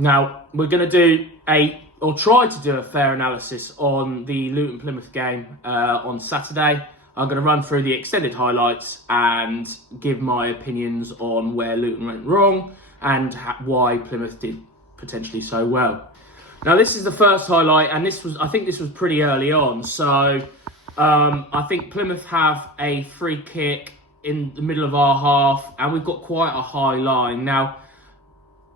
Now, we're going to try to do a fair analysis on the Luton Plymouth game on Saturday. I'm going to run through the extended highlights and give my opinions on where Luton went wrong and why Plymouth did potentially so well. Now, this is the first highlight, and I think this was pretty early on. So, I think Plymouth have a free kick in the middle of our half, and we've got quite a high line. Now,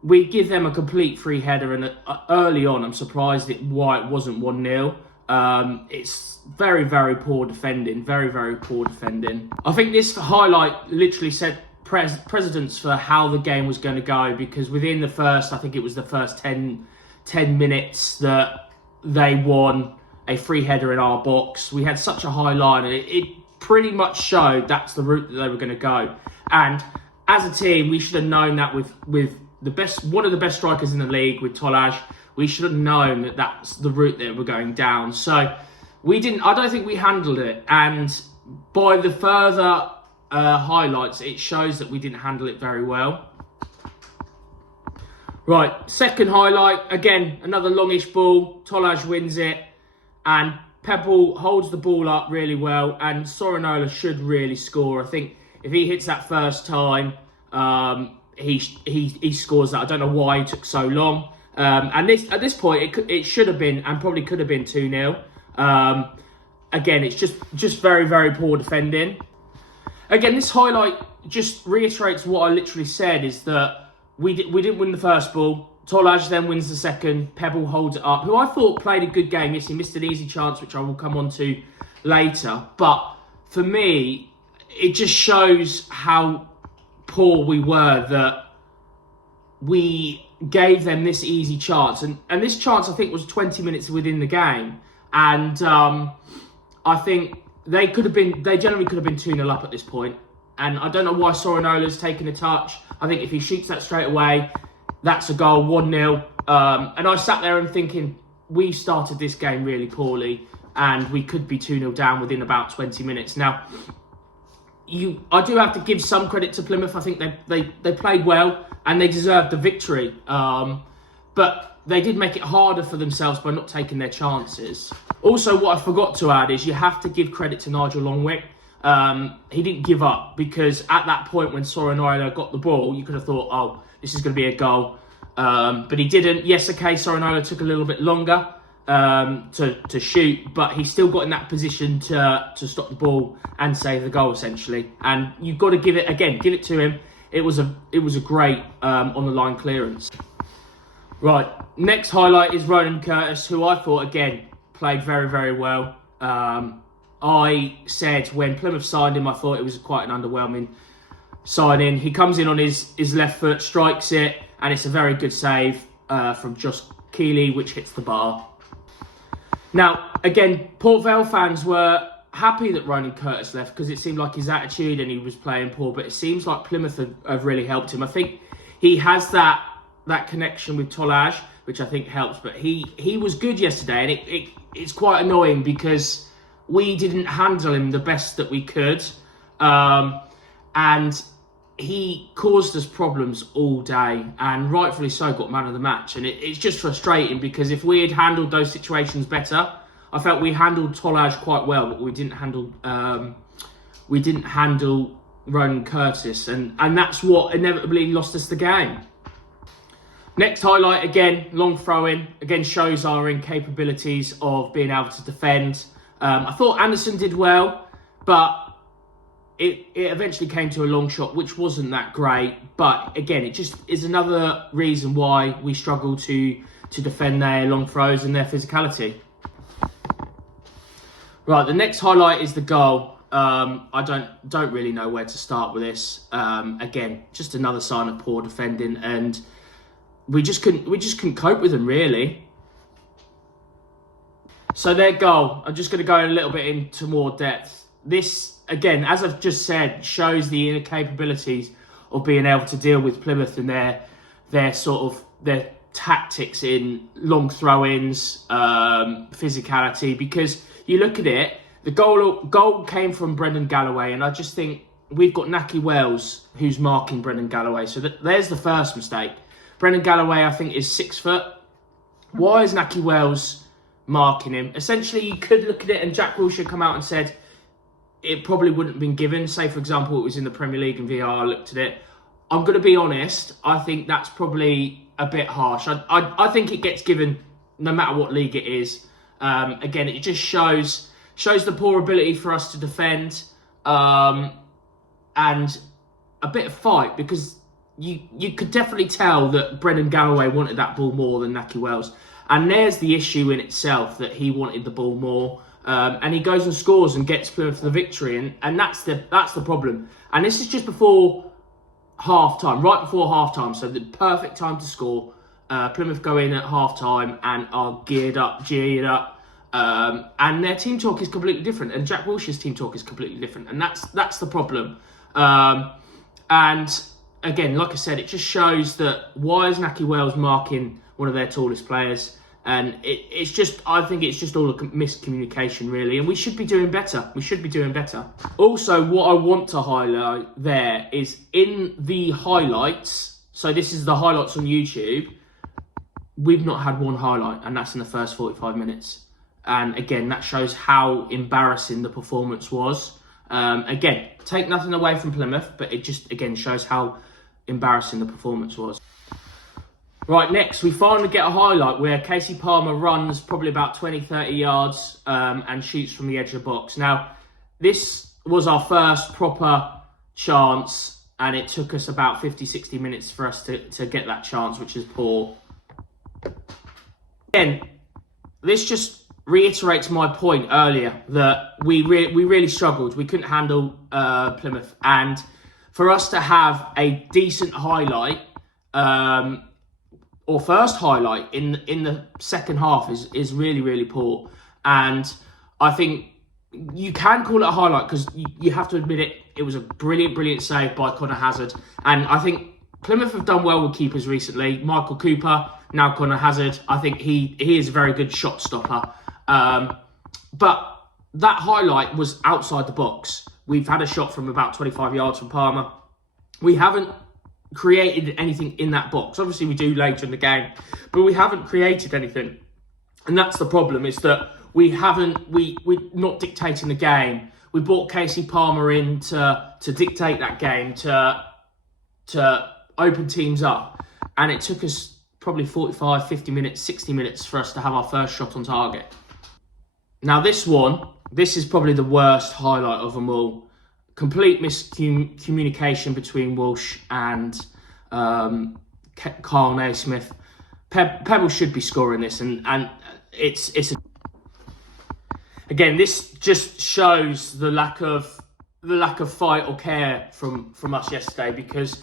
we give them a complete free header, and early on, I'm surprised why it wasn't 1-0. It's very, very poor defending. Very, very poor defending. I think this highlight literally set precedence for how the game was going to go, because within the first, I think it was the first 10 minutes that they won a free header in our box. We had such a high line, and it pretty much showed that's the route that they were going to go. And as a team, we should have known that with one of the best strikers in the league, with Tolaj, we should have known that that's the route that we're going down. So we didn't. I don't think we handled it. And by the further highlights, it shows that we didn't handle it very well. Right, second highlight, again, another longish ball. Tolaj wins it, and Pebble holds the ball up really well, and Sorinola should really score. I think if he hits that first time, he scores that. I don't know why it took so long. And at this point, it should have been, and probably could have been 2-0. Again, it's just very, very poor defending. Again, this highlight just reiterates what I literally said, is that we didn't win the first ball. Tolaj then wins the second. Pebble holds it up, who I thought played a good game. Yes, he missed an easy chance, which I will come on to later. But for me, it just shows how poor we were, that we gave them this easy chance. And this chance, I think, was 20 minutes within the game. And I think they generally could have been 2-0 up at this point. And I don't know why Sorinola's taken a touch. I think if he shoots that straight away, that's a goal, 1-0. And I sat there and thinking, we started this game really poorly, and we could be 2-0 down within about 20 minutes. Now, I do have to give some credit to Plymouth. I think they played well, and they deserved the victory. But they did make it harder for themselves by not taking their chances. Also, what I forgot to add is you have to give credit to Nigel Longwick. He didn't give up, because at that point when Sorinola got the ball, you could have thought, oh, this is going to be a goal. But he didn't. Yes, okay, Sorinola took a little bit longer to shoot, but he still got in that position to stop the ball and save the goal, essentially. And you've got to give it to him. It was a great on the line clearance. Right, next highlight is Ronan Curtis, who I thought again played very, very well. I said when Plymouth signed him, I thought it was quite an underwhelming signing. He comes in on his left foot, strikes it, and it's a very good save from Josh Keeley, which hits the bar. Now, again, Port Vale fans were happy that Ronan Curtis left, because it seemed like his attitude and he was playing poor, but it seems like Plymouth have really helped him. I think he has that connection with Tolaj, which I think helps, but he was good yesterday, and it's quite annoying because we didn't handle him the best that we could, and he caused us problems all day, and rightfully so got man of the match. And it's just frustrating, because if we had handled those situations better, I felt we handled Tolaj quite well, but we didn't handle Ronan Curtis, and that's what inevitably lost us the game. Next highlight, again, long throw-in, again shows our incapabilities of being able to defend. I thought Anderson did well, but it eventually came to a long shot, which wasn't that great. But again, it just is another reason why we struggle to defend their long throws and their physicality. Right, the next highlight is the goal. I don't really know where to start with this. Again, just another sign of poor defending, and we just couldn't cope with them, really. So their goal, I'm just going to go a little bit into more depth. This, again, as I've just said, shows the incapabilities of being able to deal with Plymouth and their tactics in long throw-ins, physicality. Because you look at it, the goal came from Brendan Galloway, and I just think we've got Naki Wells who's marking Brendan Galloway. So there's the first mistake. Brendan Galloway, I think, is 6 foot. Why is Nahki Wells marking him? Essentially, you could look at it and Jack Wilshere come out and said it probably wouldn't have been given. Say, for example, it was in the Premier League and VAR looked at it. I'm going to be honest, I think that's probably a bit harsh. I think it gets given no matter what league it is. Again, it just shows the poor ability for us to defend and a bit of fight, because you could definitely tell that Brendan Galloway wanted that ball more than Nahki Wells. And there's the issue in itself, that he wanted the ball more. And he goes and scores and gets Plymouth the victory. And that's the problem. And this is just before half-time, right before half-time. So the perfect time to score. Plymouth go in at half-time and are geared up. And their team talk is completely different. And Jack Wilshere's team talk is completely different. And that's the problem. And again, like I said, it just shows that why is Nahki Wells marking one of their tallest players? And it's just, I think it's just all a miscommunication, really. And we should be doing better. Also, what I want to highlight there is in the highlights. So this is the highlights on YouTube. We've not had one highlight, and that's in the first 45 minutes. And again, that shows how embarrassing the performance was. Again, take nothing away from Plymouth, but it just, again, shows how embarrassing the performance was. Right, next, we finally get a highlight where Casey Palmer runs probably about 20-30 yards and shoots from the edge of the box. Now, this was our first proper chance, and it took us about 50-60 minutes for us to get that chance, which is poor. Again, this just reiterates my point earlier that we really struggled. We couldn't handle Plymouth. And for us to have a decent highlight, or first highlight in the second half is really, really poor. And I think you can call it a highlight because you have to admit it was a brilliant save by Connor Hazard. And I think Plymouth have done well with keepers recently. Michael Cooper, now Connor Hazard. I think he is a very good shot stopper. But that highlight was outside the box. We've had a shot from about 25 yards from Palmer. We haven't created anything in that box. Obviously we do later in the game, but we haven't created anything. And that's the problem, is that we're not dictating the game. We brought Casey Palmer in to dictate that game, to open teams up. And it took us probably 45, 50 minutes, 60 minutes for us to have our first shot on target. Now this is probably the worst highlight of them all. Complete miscommunication between Walsh and Carl Naismith. Pebble should be scoring this, and again, this just shows the lack of fight or care from us yesterday, because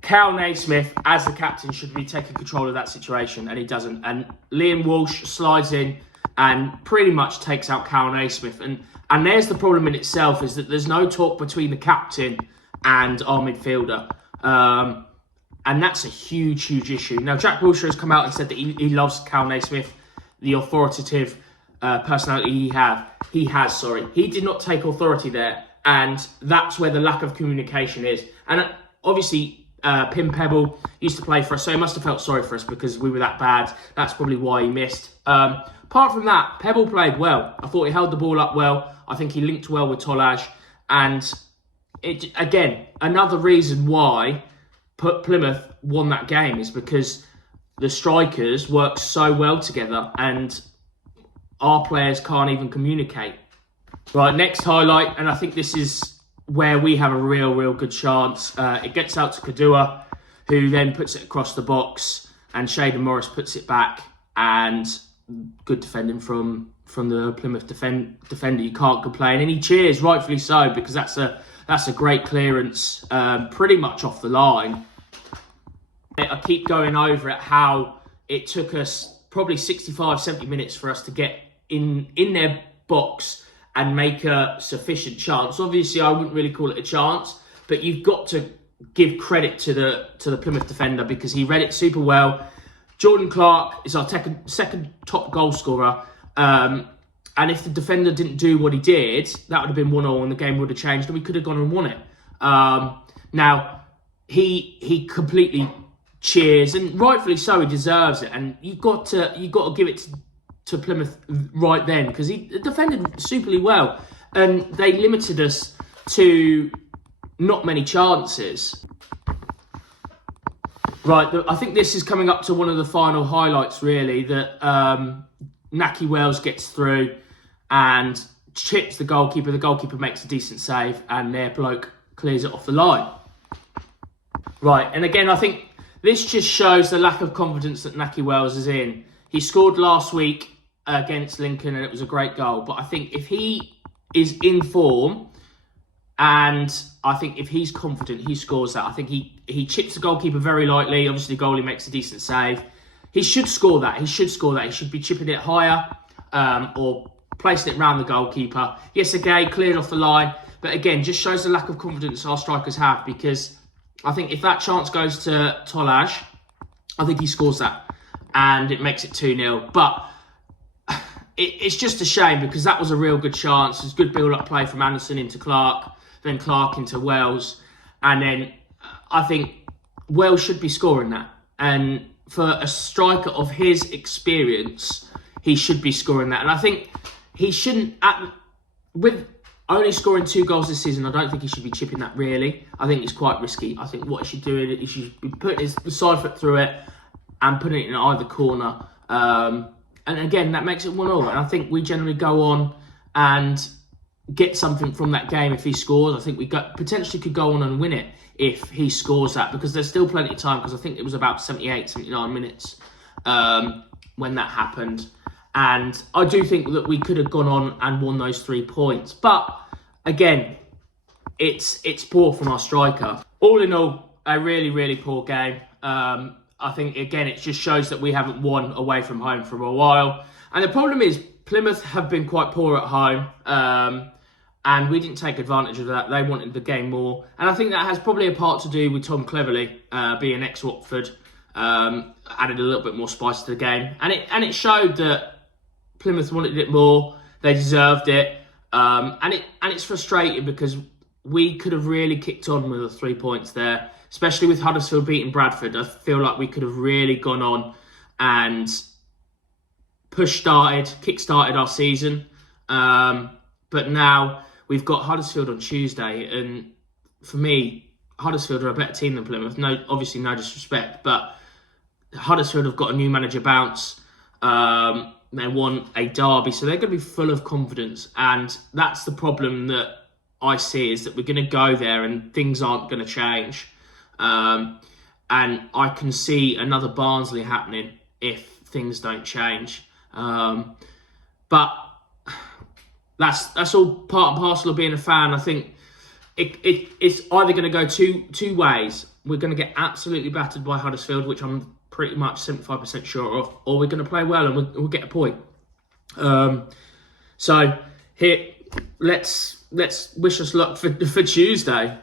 Carl Naismith, as the captain, should be taking control of that situation, and he doesn't. And Liam Walsh slides in and pretty much takes out Carl Naismith. And there's the problem in itself, is that there's no talk between the captain and our midfielder. And that's a huge issue. Now, Jack Wilshere has come out and said that he loves Carl Naismith, the authoritative personality he has. He did not take authority there. And that's where the lack of communication is. And obviously, Pim Pebble used to play for us, so he must have felt sorry for us because we were that bad. That's probably why he missed. Apart from that, Pebble played well. I thought he held the ball up well. I think he linked well with Tolaj. And again, another reason why Plymouth won that game is because the strikers work so well together and our players can't even communicate. Right, next highlight, and I think this is where we have a real good chance. It gets out to Kadua, who then puts it across the box, and Shaden Morris puts it back, and good defending from the Plymouth defender. You can't complain, and he cheers, rightfully so, because that's a great clearance, pretty much off the line. I keep going over it, how it took us probably 65, 70 minutes for us to get in their box and make a sufficient chance. Obviously, I wouldn't really call it a chance, but you've got to give credit to the Plymouth defender, because he read it super well. Jordan Clark is our second top goal scorer. And if the defender didn't do what he did, that would have been 1-1 and the game would have changed and we could have gone and won it. Now, he completely cheers, and rightfully so, he deserves it. And you got to give it to Plymouth right then, because he defended superly well, and they limited us to not many chances. Right, I think this is coming up to one of the final highlights, really, that Nahki Wells gets through and chips the goalkeeper. The goalkeeper makes a decent save, and their bloke clears it off the line. Right, and again, I think this just shows the lack of confidence that Nahki Wells is in. He scored last week against Lincoln, and it was a great goal. But I think if he is in form, and I think if he's confident, he scores that. I think he chips the goalkeeper very lightly. Obviously, the goalie makes a decent save. He should score that. He should be chipping it higher or placing it around the goalkeeper. Yes, again, cleared off the line. But again, just shows the lack of confidence our strikers have, because I think if that chance goes to Tolaj, I think he scores that. And it makes it 2-0. But it's just a shame, because that was a real good chance. It was good build-up play from Anderson into Clark, then Clark into Wells. And then I think Wells should be scoring that. And for a striker of his experience, he should be scoring that. And I think he shouldn't, with only scoring 2 goals this season, I don't think he should be chipping that, really. I think it's quite risky. I think what he should do is he should be putting his side foot through it and putting it in either corner. And again, that makes it 1-0. And I think we generally go on and get something from that game if he scores. I think we potentially could go on and win it if he scores that, because there's still plenty of time, because I think it was about 78, 79 minutes when that happened. And I do think that we could have gone on and won those 3 points. But again, it's poor from our striker. All in all, a really, really poor game. I think, again, it just shows that we haven't won away from home for a while. And the problem is, Plymouth have been quite poor at home. And we didn't take advantage of that. They wanted the game more. And I think that has probably a part to do with Tom Cleverley being ex-Watford. Added a little bit more spice to the game. And it showed that Plymouth wanted it more. They deserved it. And it's frustrating, because we could have really kicked on with the 3 points there, especially with Huddersfield beating Bradford. I feel like we could have really gone on and kick-started our season. But now we've got Huddersfield on Tuesday, and for me, Huddersfield are a better team than Plymouth. Obviously no disrespect, but Huddersfield have got a new manager bounce. They won a derby, so they're going to be full of confidence. And that's the problem that I see, is that we're going to go there and things aren't going to change. And I can see another Barnsley happening if things don't change. But that's all part and parcel of being a fan. I think it's either going to go two ways. We're going to get absolutely battered by Huddersfield, which I'm pretty much 75% sure of, or we're going to play well and we'll get a point. So here, let's wish us luck for Tuesday.